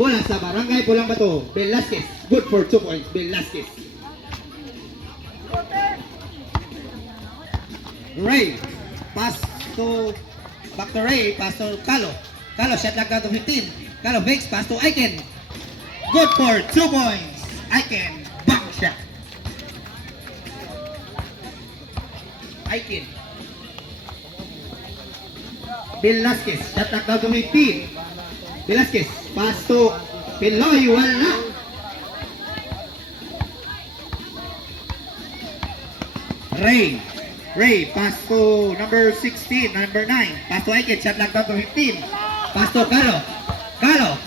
Bola sa Barangay Pulang Bato. Velasquez. Good for 2 points. Velasquez. Ray. Pass to back to Ray. Pass to Calo. Calo shot lock down to 15. Calo fakes. Pass to Aiken. Good for 2 points. Aiken. Back shot. Aiken. Velasquez. Shot lock down to 15. Velasquez. Pass to Piloy. Wala. Ray. Ray. Pass to number 16. Number 9. Pass to Aiken. Shot lock down to 15. Pass to Calo. Calo.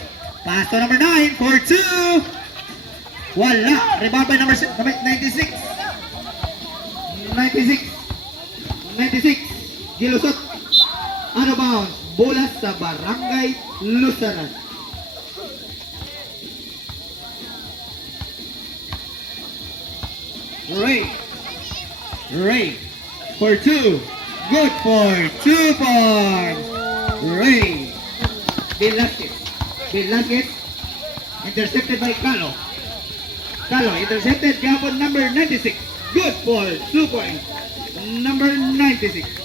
Pass to number 9 for 2. Wala. Rebound by number 96. 96. 96. Gilusot. Out of bounds. Bola sa Barangay Lusaran. Ray. Ray. For 2. Good for 2 points. Ray. Velasquez. Velasquez. Intercepted by Calo. Calo. Intercepted. Gabon number 96. Good for 2 points. Number 96.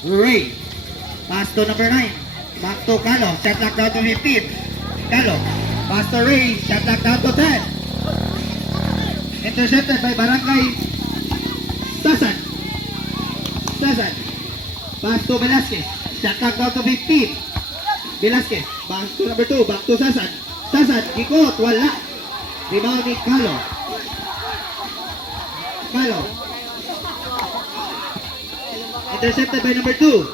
Ray. Pass to number 9. Back to Calo. Shot lock down to 15. Calo. Pass to Ray. Shot lock down to 10. Intercepted by Barangay Sasan. Sasan. Pass to Velasquez. Shot lock down to 15. Velasquez. Pass to number 2. Back to Sasan. Sasan. Ikot. Wala. Rebound ni Calo. Calo. Intercepted by number 2.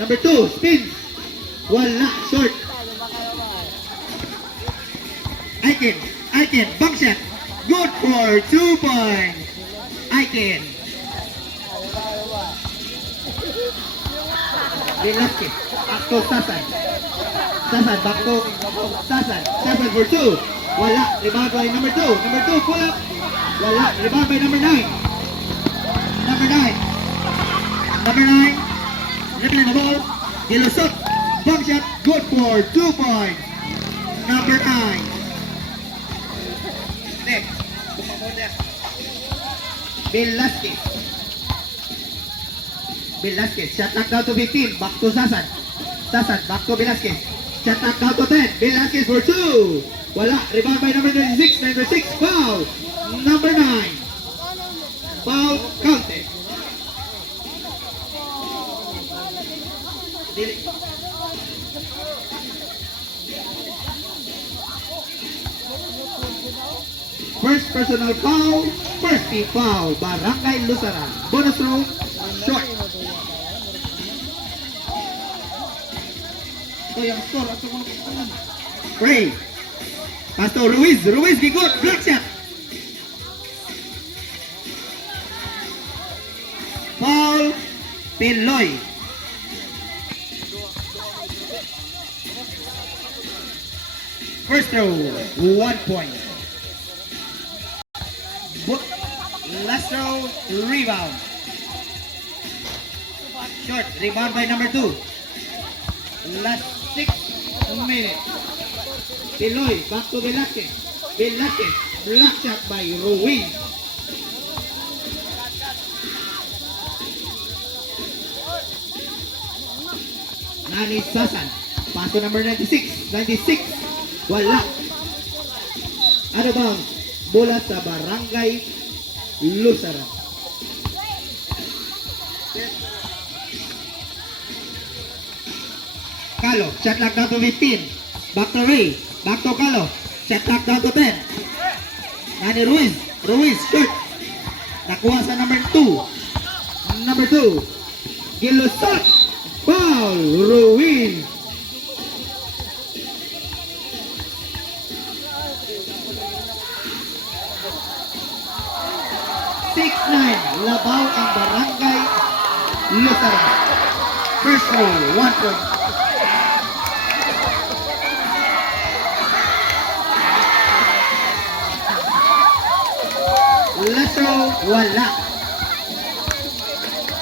Number 2, spins. Wala, short. Aiken. Aiken, bank shot. Good for 2 points. Aiken. Velasquez. Back to Sasan. Sasan, back to Sasan. Sasan for 2. Wala, rebound by number 2. Number 2, pull up. Wala, rebound by number 9. Number 9. Number 9, dribbling the ball, Gilusot, bump shot, good for 2 points. Number 9. Next, Velasquez. Velasquez, shot knocked down to 15, back to Sasan. Sasan, back to Velasquez. Shot knocked down to 10, Velasquez for 2. Wala, rebound by number 96, number 6, foul. Number 9, foul counted. First personal foul, first team foul, Barangay Lusaran. Bonus round, short. Ito yung score at sumunod. Ray. Pass to Ruiz. Ruiz, gigot, block shot. Foul, Piloy. First row, 1 point. Last row, rebound. Short, rebound by number 2. Last 6 minutes. Piloy, back to Velasquez. Velasquez, block shot by Ruiz. Nani Sasan, pass to number 96. 96. Wala. Ano bang bola sa Barangay Lusaran? Calo, shot lock down to 15. Back to Ray. Back to Calo. Shot lock down to 10. Nani Ruiz. Ruiz, shoot. Nakuha sa number 2. Number 2. Gilusot. Foul. Ruiz. 6-9, Labaw ang Barangay Lusaran. First row, 1 point. Last row, wala.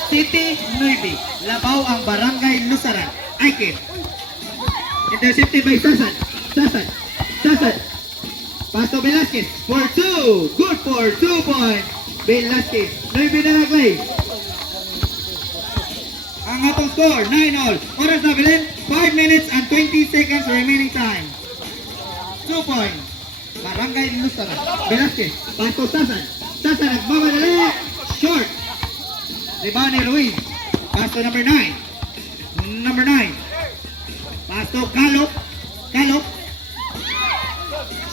6 City, Nuevi. Labaw ang Barangay Lusaran. Aiken. Intercepted by Sasan. Sasan. Pasto Velasquez for 2. Good for 2 points. Velasquez. Nuevi na naglay. Ang atong score, 9-all. Oras na Belen, 5 minutes and 20 seconds remaining time. 2 points. Barangay Lusaran. Velasquez. Pasto Sasan. Sasan nagmamadali. Short. Rebound ni Ruiz. Pasto number 9. Pasto Calop.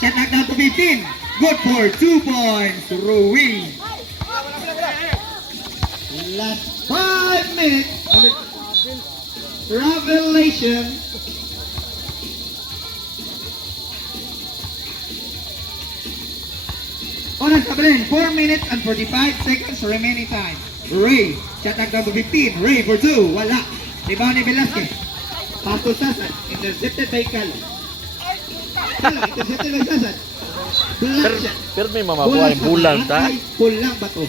Shot knock down to 15. Good for 2 points. Ruiz. Last 5 minutes. Revelation. Oras na Belen, 4 minutes and 45 seconds remaining time. Ray, shot knock down to 15. Ray for 2. Wala. Rebound ni Velasquez. Pasto Sasan. Intercepted by Calo. Intercepted by Sasan. Black shot. Pero may mamabuhay bulan ta. Pulang bato.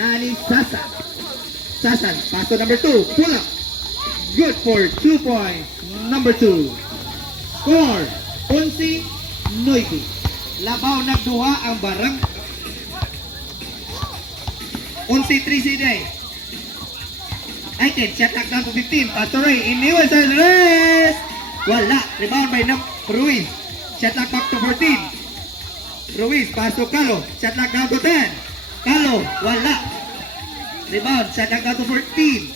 Nani Sasan. Pasto number 2. Pull up. Good for 2 points. Number 2. Score. 11-9. Labaw nagduha ang barang. 11-3 day. Aiken, shot knock down to 15. Pasto Ray, iniwan sa rest. Wala. Rebound by Ruiz. Shot knock back to 14. Ruiz, Pasto Calo. Shot knock down to 10. Calo, wala. Rebound, shot knock down to 14.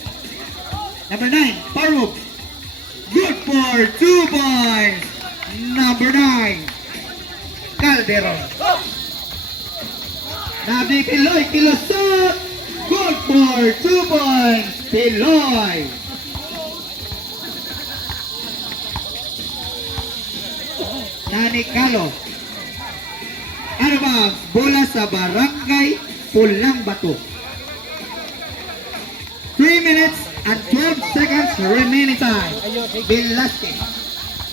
Number 9, Paruk. Good for 2 points. Number 9, Calderon. Nabi Piloy, Kilosot. Good for 2 points. Piloy. Nani Calo. Ano ba? Bola sa Barangay Pulang Bato. 3 minutes and 12 seconds remaining time.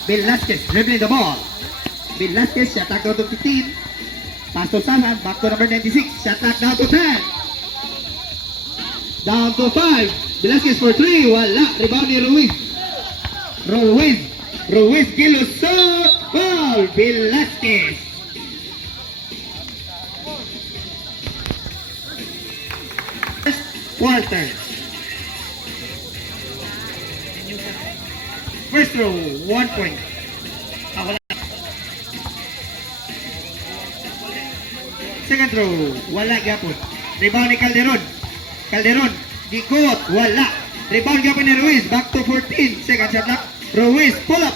Velasquez dribbling the ball. Velasquez shot knock down to 15. Pasto Sasan back to number 96. Shot knock down to 10. Down to 5. Velasquez for 3. Wala. Rebound ni Ruiz Gilusot. Ball. Velasquez. Quarter. First row, 1 point. Wala. Second row, wala gapon. Rebound ni Calderon, dikot, wala. Rebound gapon ni Ruiz, back to 14. Second shot lock. Ruiz, pull up.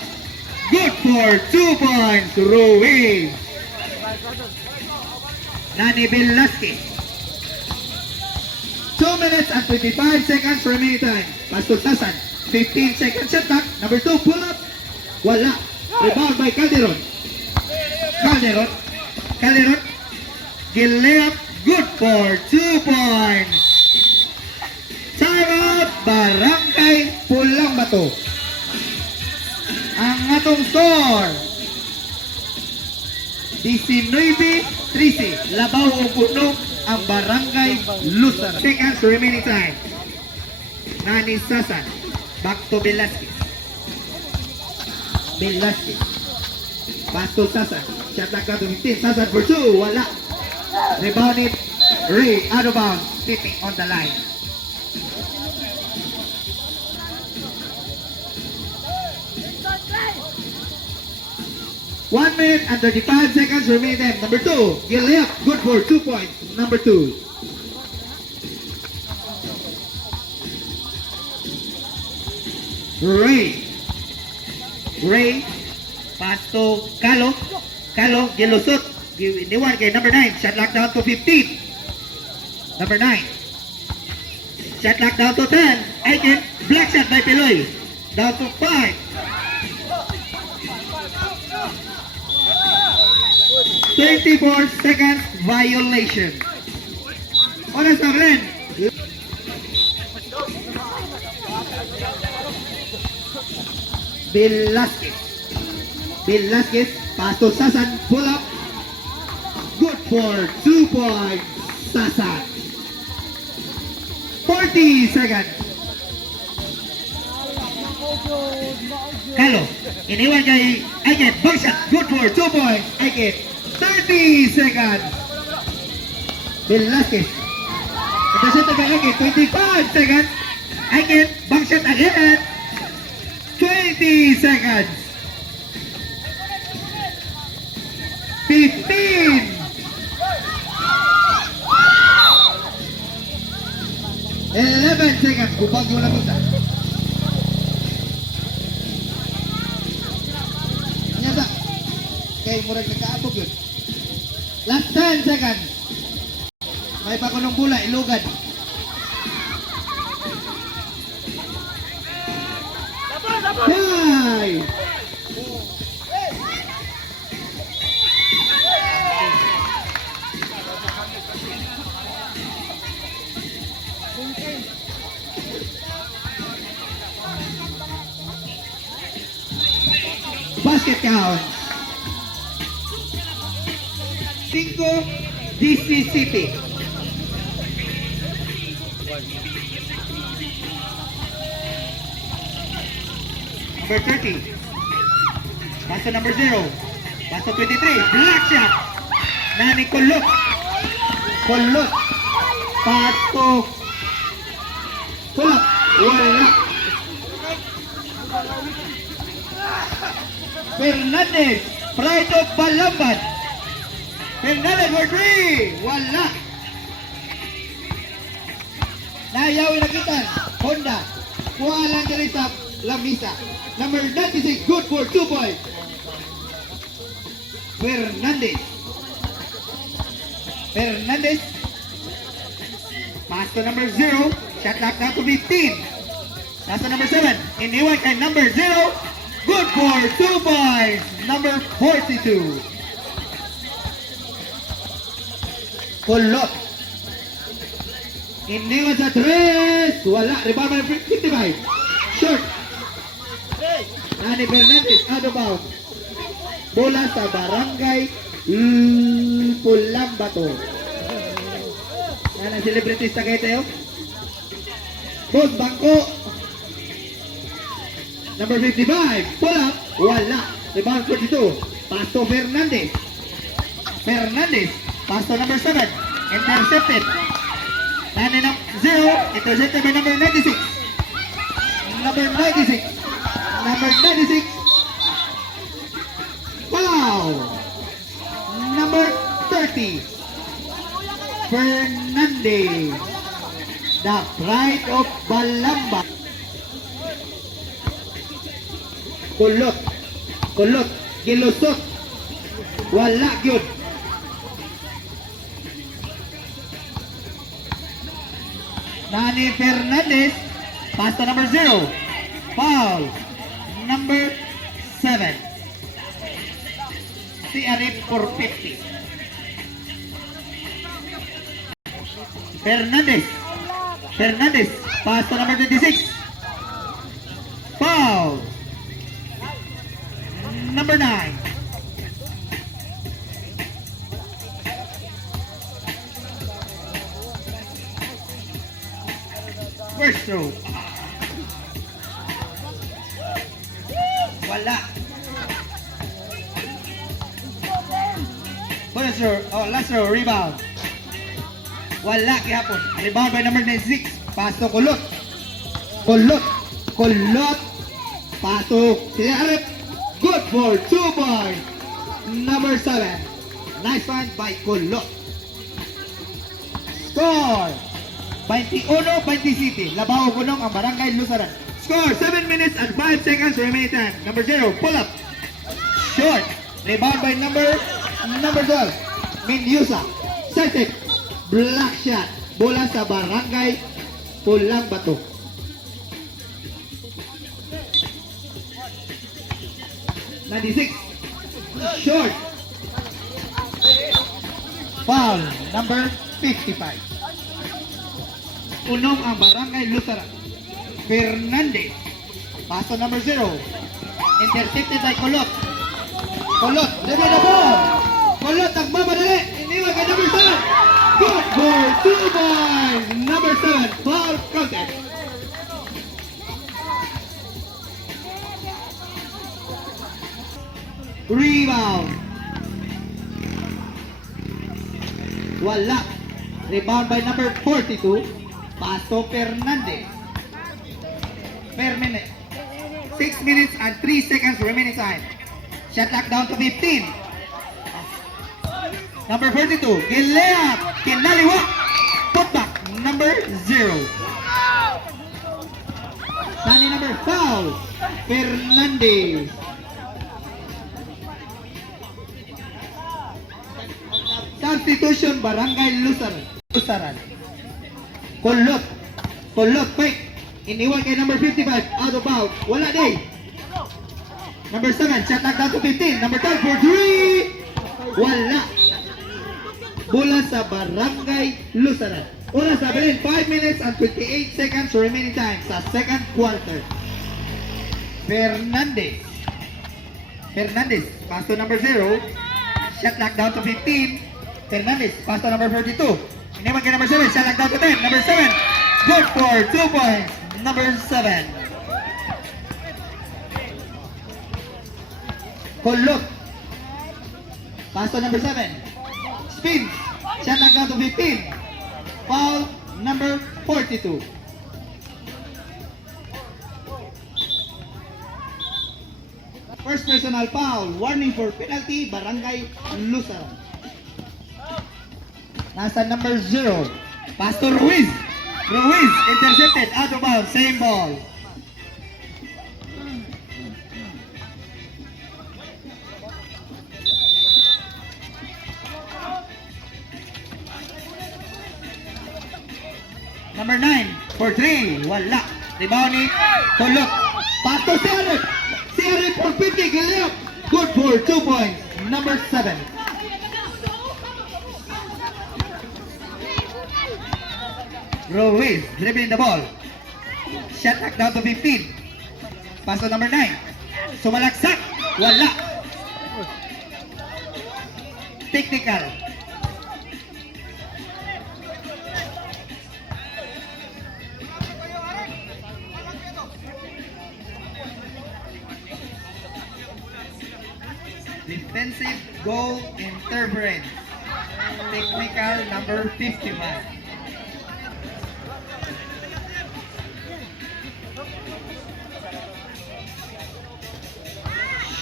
Good for 2 points. Ruiz. Nani Velasquez. 2 minutes and 25 seconds remaining time. Pasto Sasan. 15 seconds shot clock. Number 2, pull up. Wala. Rebound by Calderon. Gillayup. Good for 2 points. Time out. Barangay Pulang Bato. Ang atong score. 19-13. Labaw o puno ang Barangay Lusaran. Seconds remaining time. Nani Sasan. Back to Velasquez. Pasto Sasan. Shot knock down to 15. Sasan for 2. Wala. Rebound it. Ray out of bounds. Sitting on the line. One minute and 35 seconds remaining time. Number 2. Gillayup. Good for 2 points. Number 2. Ray, Pasto, Calo, Gilusot, iniwan kay number 9, shot lock down to 15. Number 9, shot lock down to 10. Aiken, black shot by Piloy, down to 5. 24 seconds violation. Oras na Glenn. Velasquez, Pasto Sasan, pull up. for 2 points. Sasan. 40 seconds. Kalo, iniwan kay Aiket. Bangshot, good for 2 points. Aiket, 30 seconds. Velasquez. Intercepted by Aiket, 25 seconds. Aiket, bangshot again. 20 seconds. 15. 11 seconds. Kupag yung labutan. Nyata. Okay, murag nagkaabog yun. Last 10 seconds. May pakunong bula, ilugan. Five. Basket count. 5 DC City. Number 30. Paso number 0. Paso 23. Black shot. Nani Kulot. Kulot. Pato. Kulot. Wala. Fernandez. Pride of Balamban. Fernandez for 3. Wala. Nayaw na kita. Honda. Kuha lang diri sa Lamisa. Number 96. Good for 2 points. Fernandez. Fernandez. Pass to number 0. Shot clock down to 15. Pass to number 7. Iniwan kay number 0. Good for 2 points. Number 42. Kulot. Iniwan sa 3. Wala. Rebound by 55. Short. Nani Fernandez. Out of bounds. Bola sa barangay Pulambato. Nana celebrities na kayo tayo. Boss Bangko. Number 55. Pull up. Wala. Rebound 42. Pass to Fernandez. Fernandez. Pass to number 7. Intercepted. Nani ng 0. Intercepted by number 96. Number 96. Number 96. Wow! Number 30. Fernandez. The pride of Balamba. Kulot. Kulot. Gilusot. Wala yun. Nani Fernandez. Pass to number 0. Foul. Number 7. Si Arif for 50. Fernandez. Fernandez. Pass to number 26. Foul. Number 9. First throw. Wala. First throw. Oh, last throw. Rebound. Wala kihapon. Rebound by number 96. Pasok Kulot. Kulot. Kulot. Pasok. Si Arep. Good for 2 points. Number 7. Nice find by Kulot. Score. 21-20 City. Labao Gunong ang Barangay Lusaran. Score 7 minutes and 5 seconds remaining time. Number 0. Pull up. Short. Rebound by number 12. Minyusa. Celtic. Black shot. Bola sa Barangay Pulang Bato. '96. Short. Foul. Number 55. Unong ang Barangay Lusaran. Fernandez. Paso number 0. Intercepted by Kulot. Kulot. Ready na ball. Kulot. Nagmamadali. Iniwan kay number 7. Good for 2 points. Number 7, foul counted. Rebound. Wala. Rebound by number 42. Paso Fernandez. Per minute. 6 minutes and 3 seconds remaining time. Shot clock down to 15. Number 42, Gilea, Kinaliwa, putback, number 0. Sunny number foul, Fernandez. Substitution, Barangay Lusaran. Kulot, quick. Iniwan kay number 55, out of bounds. Wala din. Number 7, shot clock down to 15. Number 12 for 3. Wala. Bola sa Barangay Lusaran. Oras sa Belen, 5 minutes and 28 seconds remaining time sa second quarter. Fernandez, pass to number 0. Shot clock down to 15. Fernandez, pass to number 42. Iniwan kay number 7, shot clock down to 10. Number 7, good for 2 points. Number 7. Kulot. Pass to number 7. Spin. Shot clock down to 15. Foul number 42. First personal foul. Warning for penalty. Barangay Lusaran. Nasa number 0. Pastor Ruiz. Intercepted. Out of bounds. Same ball. Number 9 for 3. Wala. Rebound ni Kulot. Pass to Siaret for 50. Gilea. Good for 2 points. Number 7. Ruiz dribbling the ball. Shot back down to 15. Pass to number 9. Sumalaksak. Wala. Technical. Defensive goal interference. Technical number 55.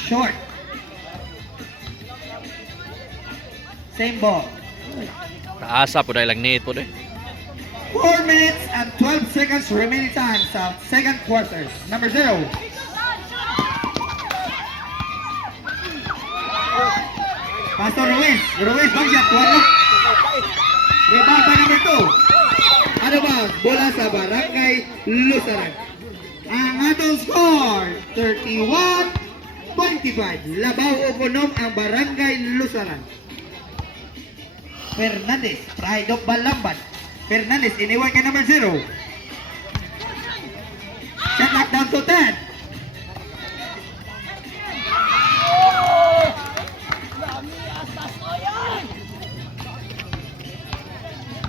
Short. Same ball. Taasa po dahil lang need po 4 minutes and 12 seconds remaining time sa second quarter. Number 0. Pastor Ruiz, bangshot, wala. Rebound by number 2. Ano ba? Bola sa Barangay Lusaran. Ang atong score, 31-25. Labaw o Punom ang Barangay Lusaran. Fernandez, pride of Balamban. Fernandez, iniwan kay number 0. Shot knock down to 10.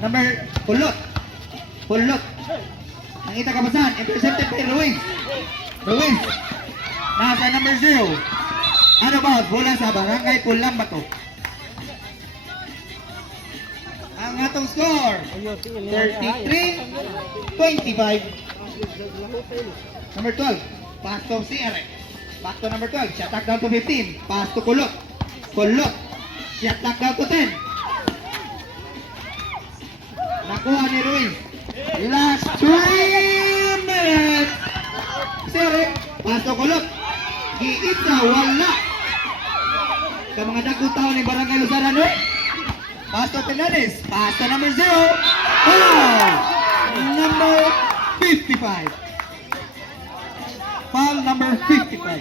Number Kulot. Nakita kapasan, intercepted by Ruiz. Nasa number 0. Ano ba? Bola sa Barangay Pulambato. Ang atong score, 33-25. Number 12, pass to CR. Back to number 12, shot back down to 15. Pass to Kulot. Shot back down to 10. Nakuha ni Ruiz. Last 3 minutes. Sir, paso Kulot. Giita, wala. Sa mga dagong tao ni Barangay Lusaran, paso Fernandez. Paso number 0. Number 55. Foul number 55.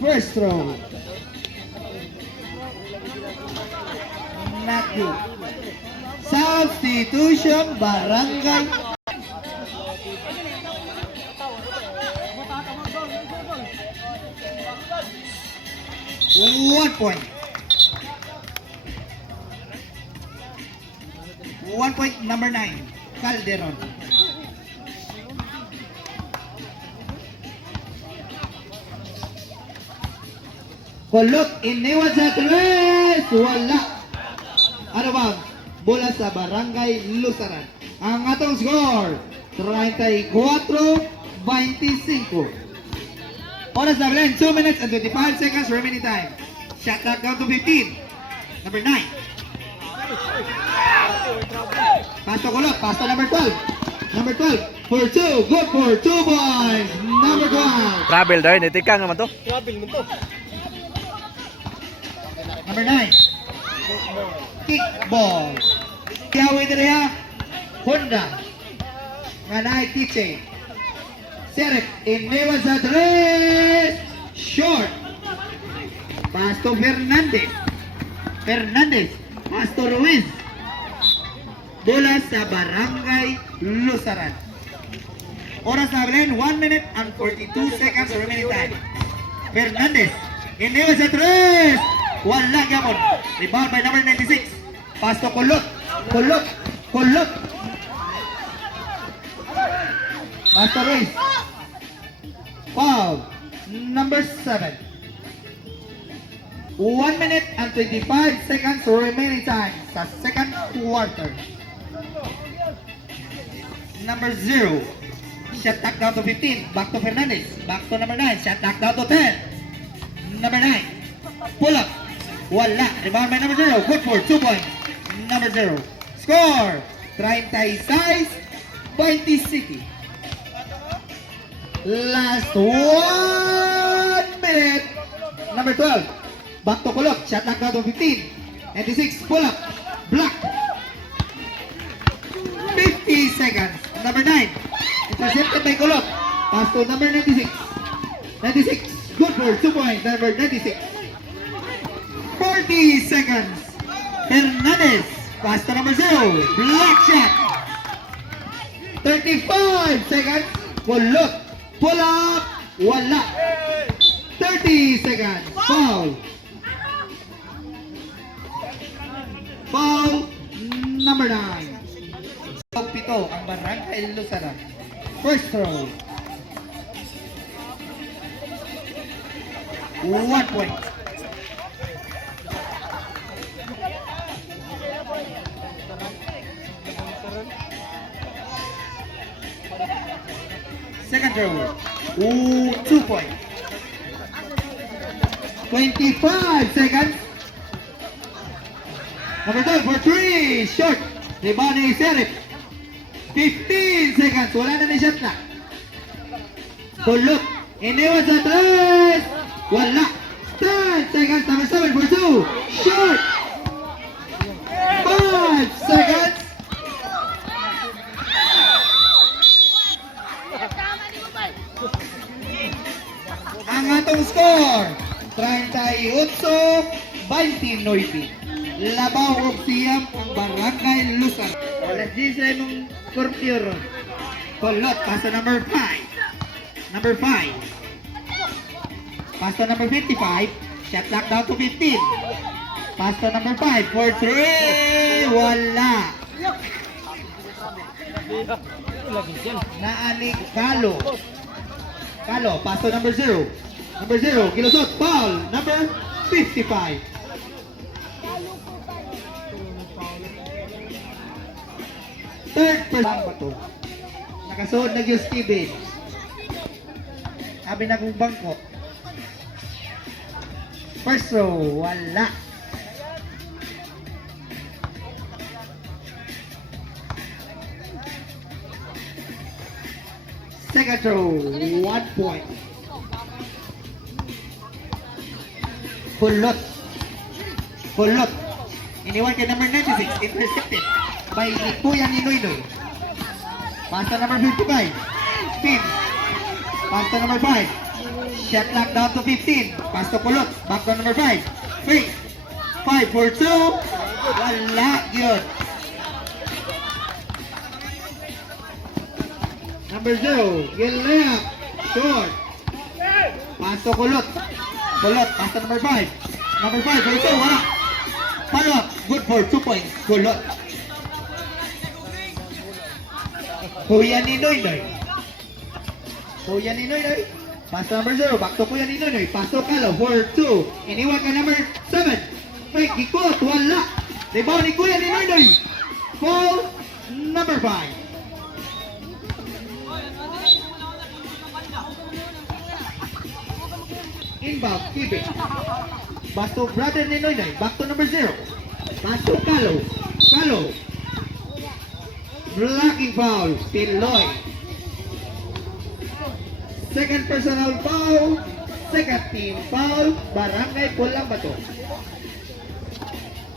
First throw. Not good. Substitution Barangay. 1 point. 1 point, number 9, Calderon. Kulot, iniwan sa tres. Wala. Ano ba? Bola sa Barangay Lusaran. Ang atong score, 34-25. Oras na bilang, 2 minutes and 25 seconds remaining time. Shot clock down to 15. Number 9. Pass to Kulot. Pass to number 12. Number 12. For 2. Good for 2 points. Number 12. Travel daw, nitika naman to. Number 9. Kickball. Kiawi diri ha. Honda. Manay Tiche. Serep. Iniwan sa tres. Short. Pass to Fernandez. Fernandez. Pass to Ruiz. Bola sa Barangay Lusaran. Oras na bilhin, 1 minute and 42 seconds remaining time. Fernandez. Iniwan sa tres. Wala gyapon. Rebound by number 96. Pass to Kulot. Kulot. Kulot. Pass to Ruiz. Foul. Number 7. 1 minute and 25 seconds remaining time sa second quarter. Number 0. Shot clock down to 15. Back to Fernandez. Back to number 9. Shot clock down to 10. Number 9. Pull up. Wala. Rebound by number 0. Good for 2 points. Number 0. Score. 36-27. Last 1 minute. Number 12. Back to Kulot. Shot clock down to 15. 96. Pull up. Block. 50 seconds. Number 9. Intercepted by Kulot. Pass to number 96. 96. Good for 2 points. Number 96. 40 seconds. Hernandez. Pass to number 0. Block shot. 35 seconds. Kulot. Pull up. Wala. 30 seconds. Foul. Foul. Number 9. Pito ang Barangay Lusaran. First throw. 1 point. Second throw. 2 points. 25 seconds. Number 2 for 3. Short. Rebound ni Serif. 15 seconds. Wala na ni shot na. Kulot. Iniwan sa 3. Wala. 10 seconds. Number 7 for 2. Short. 5 seconds. Ang atong score, 38-29. Labaw og siyam ang Barangay Lusaran. Alas 10 sa imong Scorpio. Kulot, pass to number 5. Number 5. Pass to number 55. Shot clock down to 15. Pass to number 5 for 3. Wala. Naanig Kalo. Kalo, pass to number 0. Number 0, Gilusot, foul. Number 55. Third person ba to? Nakasuod na yung Steven. Sabi na kong bangko. First row, wala. Second row, 1 point. Kulot. Kulot. Iniwan kay number 96, intercepted by Kuya Ninoynoy. Pass to number 55. Spin. Pass to number 5. Shot clock down to 15. Pass to Kulot. Back to number 5. 3. 5 for 2. Wala yun. Number 0. Gilea. Short. Pass to Kulot. Kulot. Pass to number 5. Number 5 for 2. Wala. Follow up. Good for 2 points. Kulot. Kuya ni Noynoy. Kuya ni Noynoy. Pass to number 0. Back to Kuya ni Noynoy. Pass to Kalo for 2. Iniwan ka number 7. Fake. Gikot. Wala. Rebound ni Kuya ni Noynoy. Foul. Number 5. Inbound, keep it. Pass to brother ni Noynoy. Back to number 0. Pass to Kalo. Kalo. Blocking foul. Piloy. Second personal foul. Second team foul. Barangay Pulang Bato.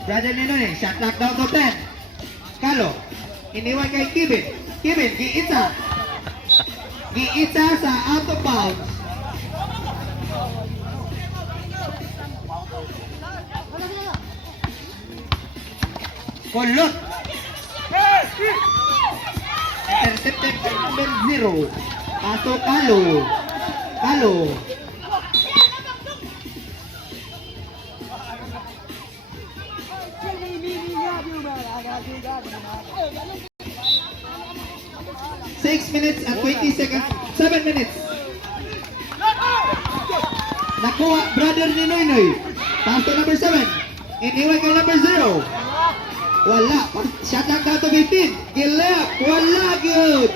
Brother ni Noynoy. Shot lock down to 10. Kalo. Iniwan kay Kibin. Kibin, giitsa. Giitsa sa out of bounds. Kulot. Intercepted by number 0. Paso Kalo. Kalo. Six minutes and 20 seconds. 7 minutes. Nakuha brother ni Noynoy. Paso number 7. Iniwan kay number 0. Wala. Shot down to 15. Gilap. Wala. Good.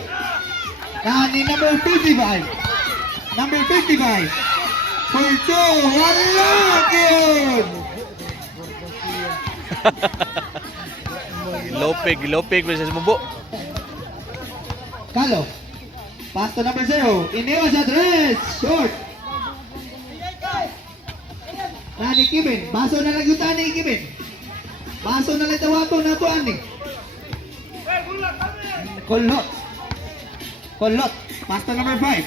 Kani number 55. Number 55. For 2. Wala. Good. Gilopig versus Mumbo. Kalo. Pass to number 0. Iniwan sa dress. Short. Nani Kibin. Baso na lang yung tani Kibin. Baso na lang tawato na to ani. Kulot. Kulot. Pass to number 5.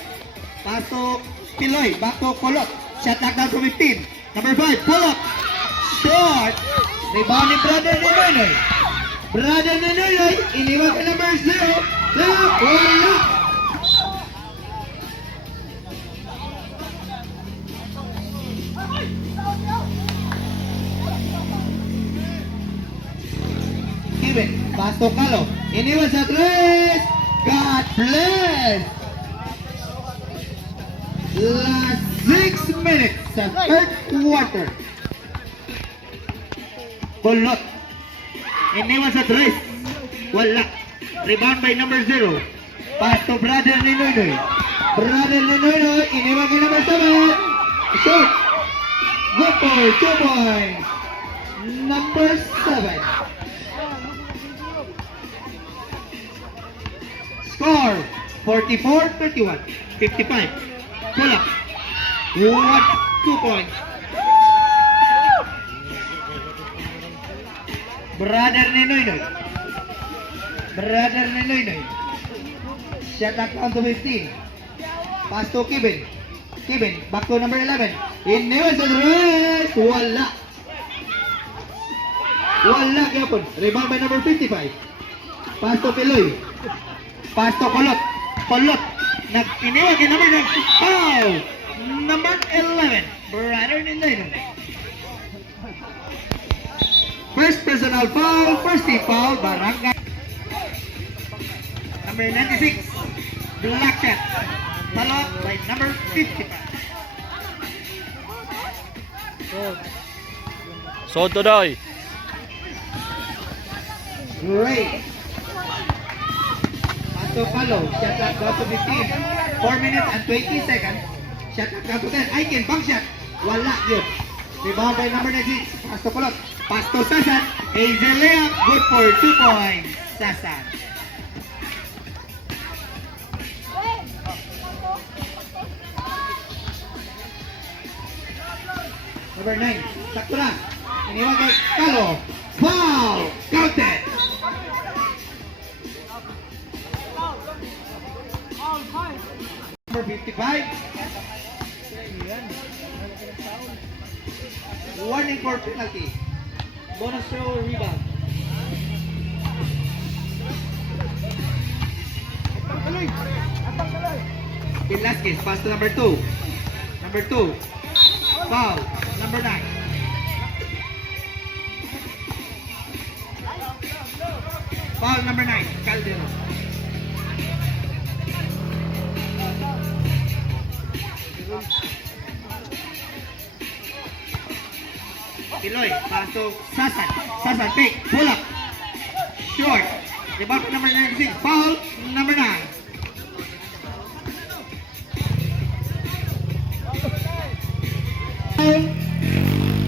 Pass to Piloy. Back to Kulot. Shot knock down to 15. Number 5. Pull up. Short. Rebound ni brother ni Noynoy. Brother ni Noynoy. Iniwan ka number 0. Layup. Wala. Kibin. Pass to Kalo. Iniwan sa 3. God bless. Last 6 minutes sa third quarter. Kulot. Iniwan sa 3. Wala. Rebound by number 0. Pass to brother ni Noynoy. Brother ni Noynoy. Iniwan kay number 7. Shoot. Good for 2 points. Number 7. Score 44-31. 55. Pull up. 2 points. Brother ni Noynoy. Brother ni Noynoy. Shot knock down to 15. Pass to Kibin. Kibin. Back to number 11. Iniwan sa dress. Wala. Wala gyapon. Rebound by number 55. Pass to Piloy. Pass to Kulot. Kulot. Iniwan kay number 9. Foul. Number 11. Brother ni Noynoy. First personal foul. First team foul. Barangay. Number 96. Black shot. Followed by number 55. Soto doy. Great. Paso Kalo. Shot clock down to 15. 4 minutes and 20 seconds. Shot clock down to 10. Aiken. Bang shot. Wala yun. Rebound by number 96. Pass to Kulot. Pass to Sasan. Hazel layup. Good for 2 points. Sasan. Number 9. Sakto na. Iniwan kay Kalo. Foul. Counted. Number 55. Warning for penalty. Bonus throw or rebound. Velasquez, pass to number 2. Number 2. Foul. Number 9. Foul number 9, Calderon. Piloy, pasok, Sasan. Sasan, pick, pull up. Short. Rebound number 96, foul number 9. Foul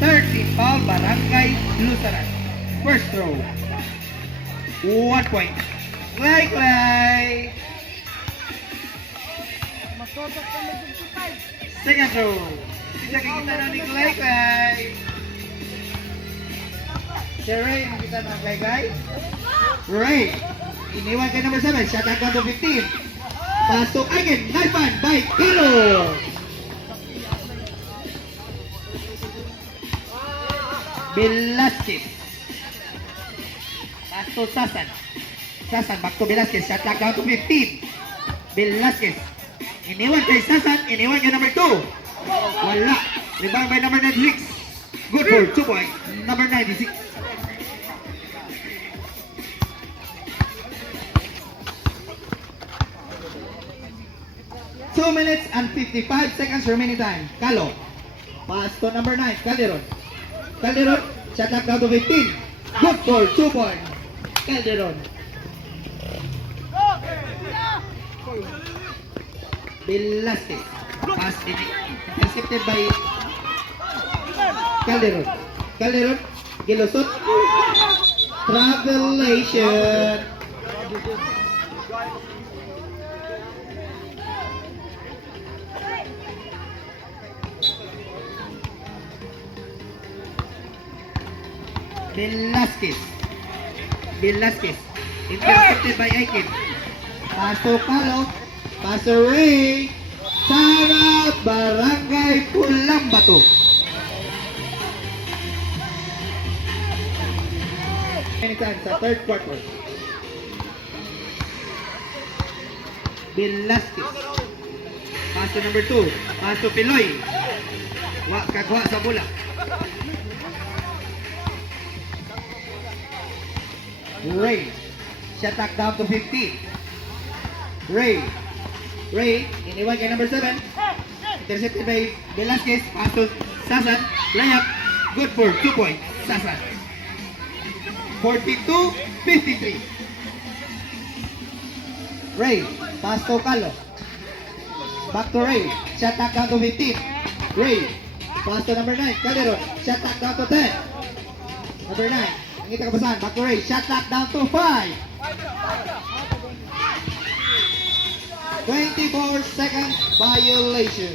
13, foul Barangay Lusaran. First throw. 1 point. Clay. Second throw. Bisa kita na ni Clay. Ray, kita na Clay. Ray. Iniwan kay number 7. Shot at 1 to 15. Pasok again. Knife hand by Kilo. Velasquez. Pass to Sasan. Sasan back to Velasquez. Shot clock down to 15. Velasquez. Iniwan kay Sasan. Iniwan kay number 2. Wala. Rebound by number 96. Good for 2 point. Number 96. Two minutes and 55 seconds remaining time. Calo. Pass to number 9. Calderon. Calderon. Shot clock down to 15. Good for 2 points. Calderon. Velasquez. Pass intercepted by Calderon. Calderon. Gilusot. Travelation. Velasquez. Velasquez. Intercepted by Aiken. Pass to Calo. Pass to Ray. Sarap Barangay Pulambato. Anytime sa third quarter. Velasquez. Pass to number 2. Pass to Piloy. Kagwa sa bola. Ray. Shot clock down to 15. Ray. Iniwan kay number 7. Intercepted by Velasquez. Pass to Sasan. Layup. Good for 2 points. Sasan. 42-53. Ray. Pass to Calo. Back to Ray. Shot clock down to 15. Ray. Pass to number 9. Calderon. Shot clock down to 10. Number 9. Kita kebesaran, back to Ray. Shot clock down to 5. 24 seconds violation.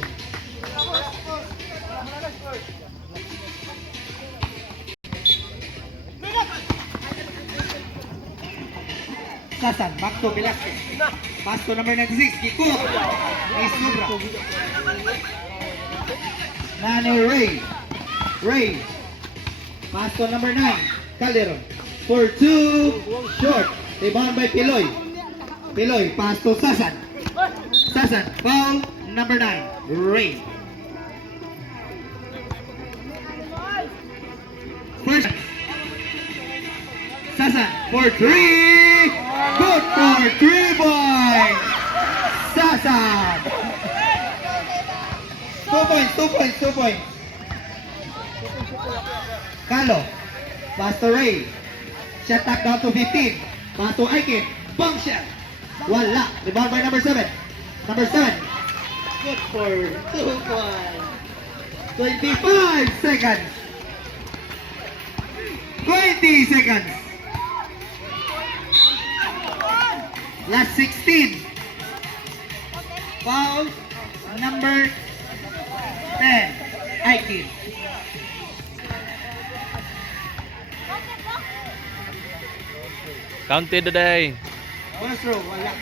Sasan, back to Velasquez. Pass to number 96. Kikut. Isubra. Nani Ray. Pass to number 9. Calderon. For 2. Short. Rebound by Piloy. Pass to Sasan. Foul number 9. Ray. First. Sasan for 3. Good for 3 points. Sasan. 2 points. Calo. Pass to Ray. Shot clock down to 15. Pass to Aiken. Bang shot. Wala. Rebound by number 7. Good for 2 points. 25 seconds. 20 seconds. Last 16. Foul number 10. Aiken. Counted today. Bonus throw, wala.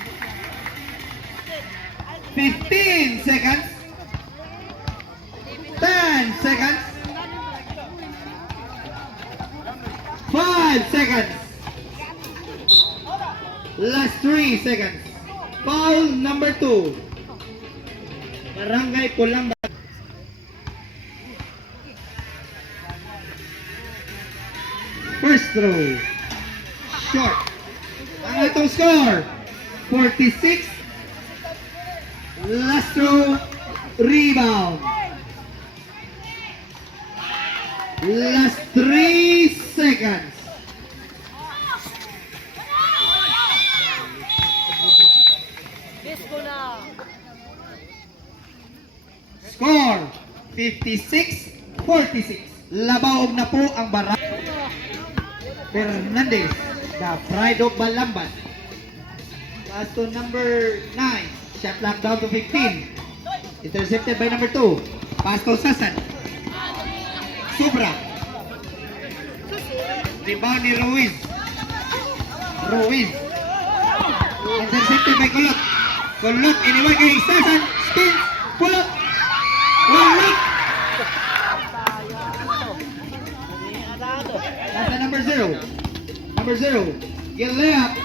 15 seconds. 10 seconds. 5 seconds. Last 3 seconds. Foul number 2. Barangay Pulamba. First throw. Short. Ang atong score, 46. Last throw, rebound. Last 3 seconds. Score, 56-46. Labaog na po ang Barangay Fernandez, the pride of Balamban. Pass to number 9. Shot clock down to 15. Intercepted by number 2. Pass to Sasan. Sobra. Rebound ni Ruiz. Ruiz. Intercepted by Kulot. Kulot, iniwan kay Sasan. Spin. Kulot. Wala. Nasa number 0. Number 0. Get layup.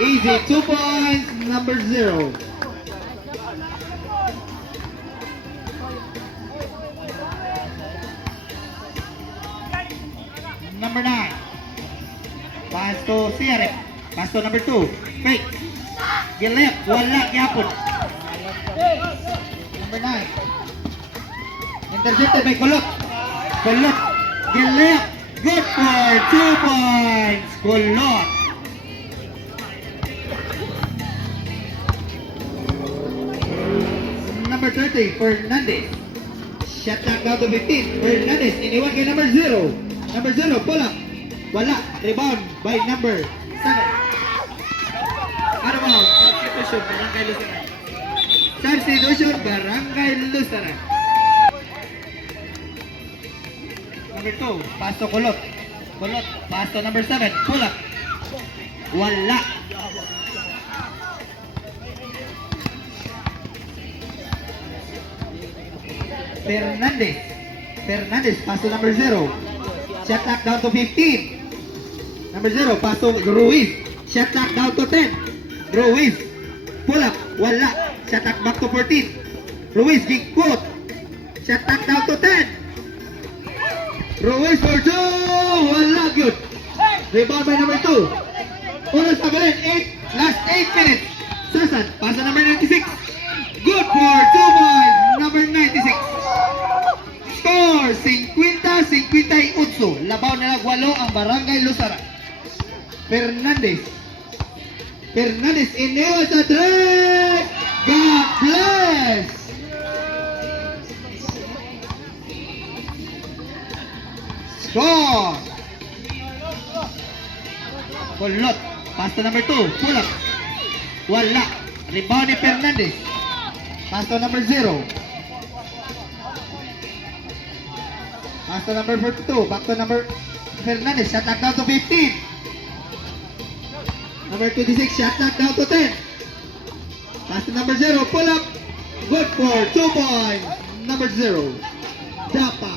Easy. 2 points. Number 0. Number 9. Pass to CRF. Pass to number 2. Fake. Get layup. Wala. Yapon. Number 9. Intercepted by Kulot. Kulot. Get layup. Good for 2 points. Kulot. Number 30, Fernandez. Shot clock down to 15. Fernandez, iniwan kay number 0. Number 0, pull up. Wala. Rebound by number 7. Ano ba? Substitution, Barangay Lusaran. Substitution, Barangay Lusaran. Number 2, pass to Kulot. Kulot, pass to number 7. Pull up. Wala. Fernandez. Fernandez, pass to number 0. Shot clock down to 15. Number 0, pass to Ruiz. Shot clock down to 10. Ruiz. Pull up. Wala. Shot clock back to 14. Ruiz, big quote. Shot clock down to 10. Ruiz for 2. Wala. Good. Rebound by number 2. Unos pa rin. 8. Last 8 minutes. Sasan. Pass to number 96. Good for 2 points. Number 96. Score 50-58. Labaw na nagwalo ang Barangay Lusaran. Fernandez. Fernandez iniwan sa 3. God bless. Score. Kulot. Pass to number 2. Pull up. Wala. Rebound ni Fernandez. Pass to number 0. Pass to number 42. Back to number Fernandez. Shot knock down to 15. Number 26. Shot knock down to 10. Pass to number 0. Pull up. Good for 2 points. Number 0. Dapa.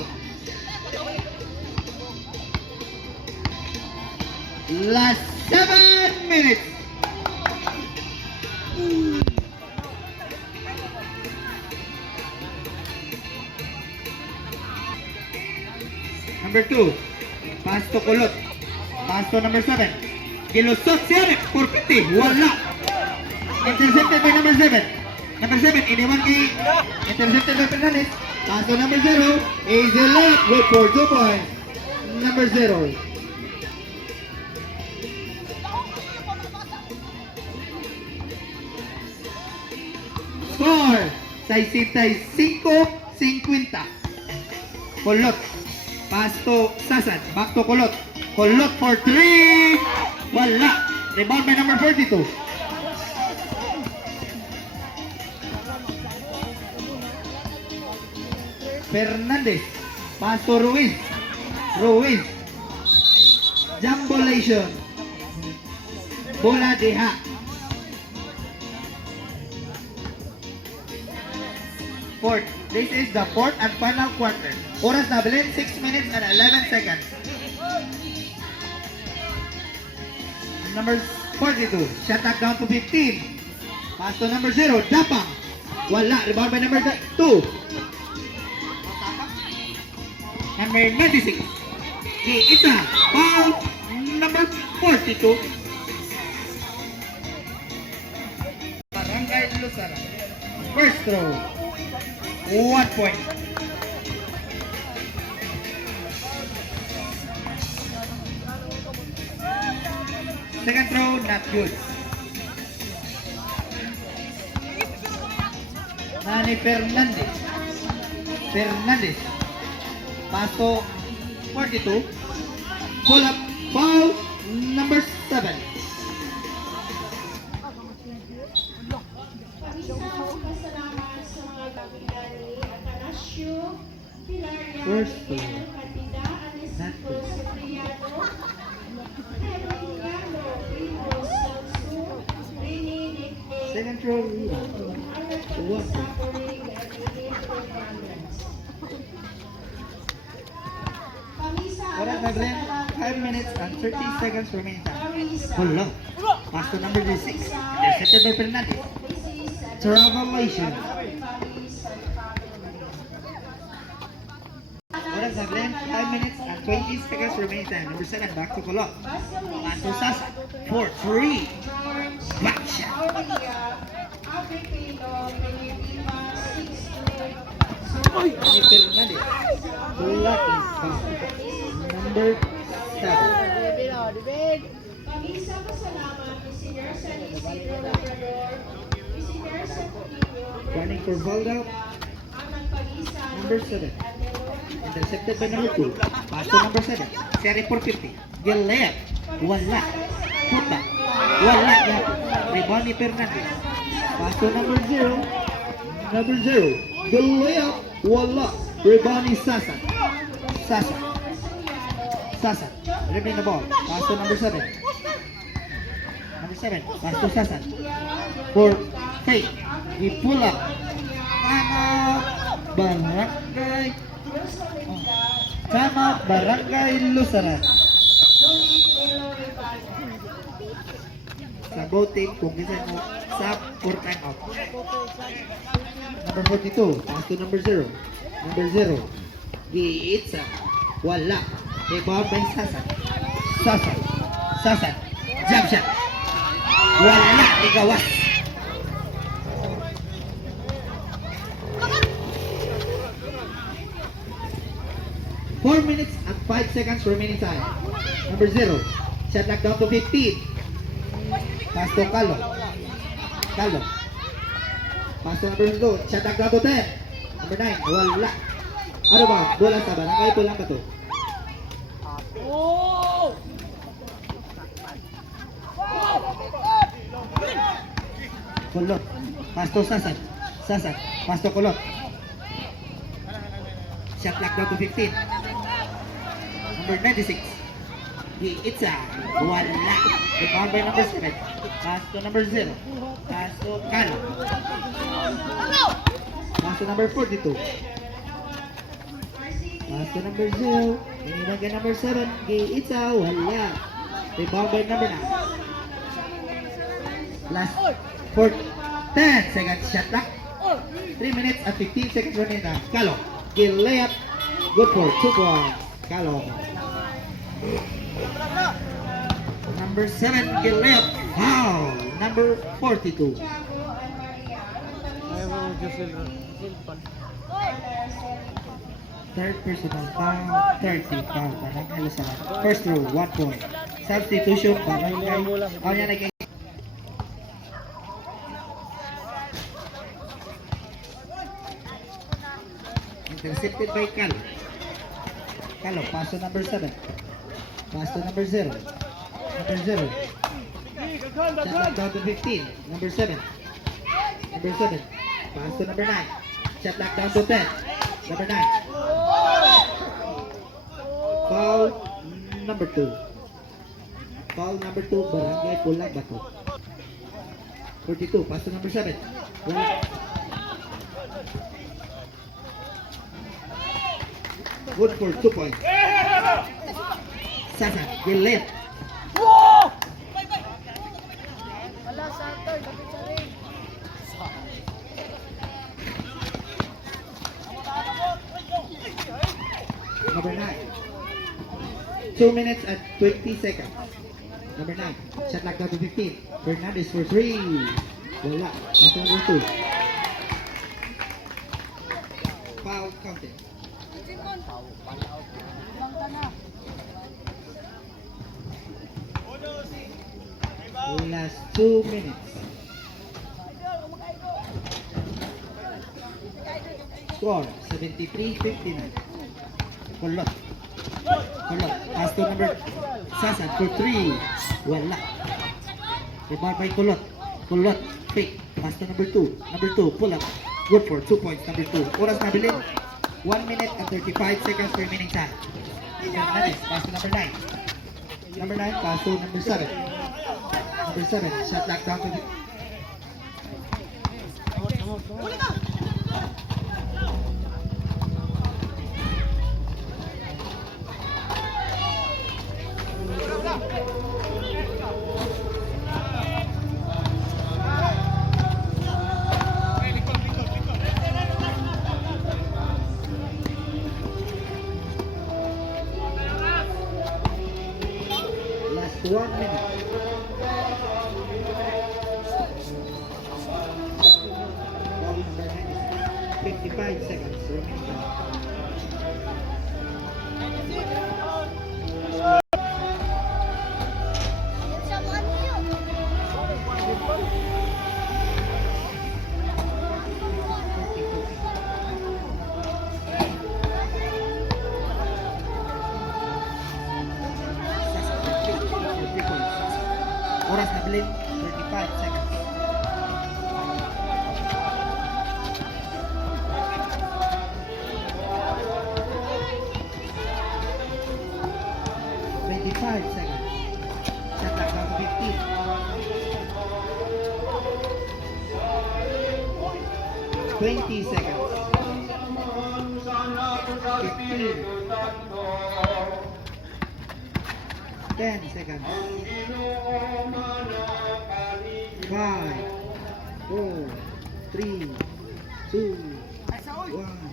Last 7 minutes. Number 2, pass to Kulot. Pass to number 7. Gilusot siya for 50. Wala. Intercepted by number 7. Number 7, iniwan kay intercepted by Fernandez. Pass to number 0. Easy left. Good for 2 points. Number 0. Score 65-50. Kulot. Pass to Sasan. Back to Kulot. Kulot for 3. Wala. Rebound by number 42. Fernandez. Pass to Ruiz. Ruiz. Jambolation. Bola deha. Fourth. This is the fourth and final quarter. Oras na bilin, 6 minutes and 11 seconds. Number 42. Shot knock down to 15. Pass to number 0. Dapang. Wala. Rebound by number 2. Number 96. Isa. Foul. Number 42. First throw. 1 point. Second throw, not good. Nani Fernandez. Fernandez. Paso 42. Pull up. Foul number 7. First throw. Not good. Second throw. 1 point. Oras na rin, 5 minutes and 30 seconds remaining time. Pull up. Pass to number 6. Intercepted by Fernandez. Travelation. Oras na rin, 5 minutes and 20 seconds remaining time. Number 7, back to Colon. Pass to Sasa. 4-3. Back shot. Ni Fernandez. Lucky pass. Number 7. Running for hold out. Number 7. Intercepted by number 2. Pass to number 7. Seri 450. Gillet. Wala. Puta. Wala yan. Rebound ni Fernandez. Pass to number 0. Number 0. Gillet. Wala. Rebound ni Sasa. Sasa. Sasa. Rebound the ball. Pass to number 7. Number 7. Pass to Sasa. For fake. We pull up. Barangay. Tama, Barangay Lusaran. Sa boating, kung gisan mo, sub or time out. Number 42, pass to number 0. Number 0, Giitsa. Wala. Rebound by Sasan. Sasan. Sasan. Jump shot. Wala. Ligawas. Four minutes and 5 seconds remaining time. Number 0. Shot clock down to 15. Pass to Carlo. Carlo. Pass to number 2. Shot clock down to 10. Number 9. Wala. Ano ba? Bola sa barangay po lang ba to? Kulot. Pass to Sasan. Sasan. Pass to Kulot. Shot clock down to 15. Number 96. Itza. Wala. Rebound by number 7. Pass to number 0. Pass to Kalo. Pass to number 42. Pass to number 0. Iniwan kay number 7. Itza. Wala. Rebound by number 9. Last 4, 10 seconds shot clock. 3 minutes and 15 seconds remaining time. Kalo. Gil layup. Good for 2 points. Kalo. Number 7, Gil layup. Foul. Number 42. Third personal foul. 30 foul. Barangay Lusaran. First row, 1 point. Substitution. Barangay. Oh, yan again. Intercepted by Kalo. Kalo, pass to number 7. Pass to number 0. Number 0. Shot down to 15. Number 7. Number 7. Pass to number 9. Shot lock down to 10. Number 9. Foul number 2. Foul number 2. Barangay Pulang Bato. 42. Pass to number 7. Good for 2 points. Sasa, will left. Number 9. 2 minutes and 20 seconds. Number 9. Shot lock down to 15. Fernandez for 3. Wala. Pass to number 2. Foul counted. Last 2 minutes. Score 73-59. Kulot. Kulot. Pass to number Sasan for 3. Wala. Rebound by Kulot. Kulot. Fake. Pass to number 2. Number 2. Pull up. Good for 2 points. Number 2. Oras na bilin. 1 minute and 35 seconds remaining time. Fernandez. Pass to number 9. Number 9. Pass to number 7. Number 7. Shot clock down to the... Last 1 minute. Ball number 9 is 55 seconds remaining time. Oras na bilin, 35 seconds. Seconds. Shot clock down to 15. 20 seconds. 15. 10 seconds. 5, 4, 3, 2, 1.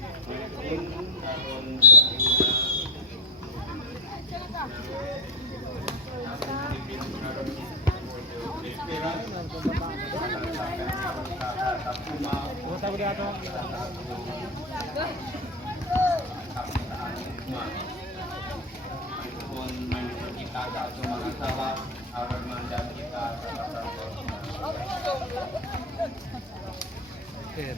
Okay.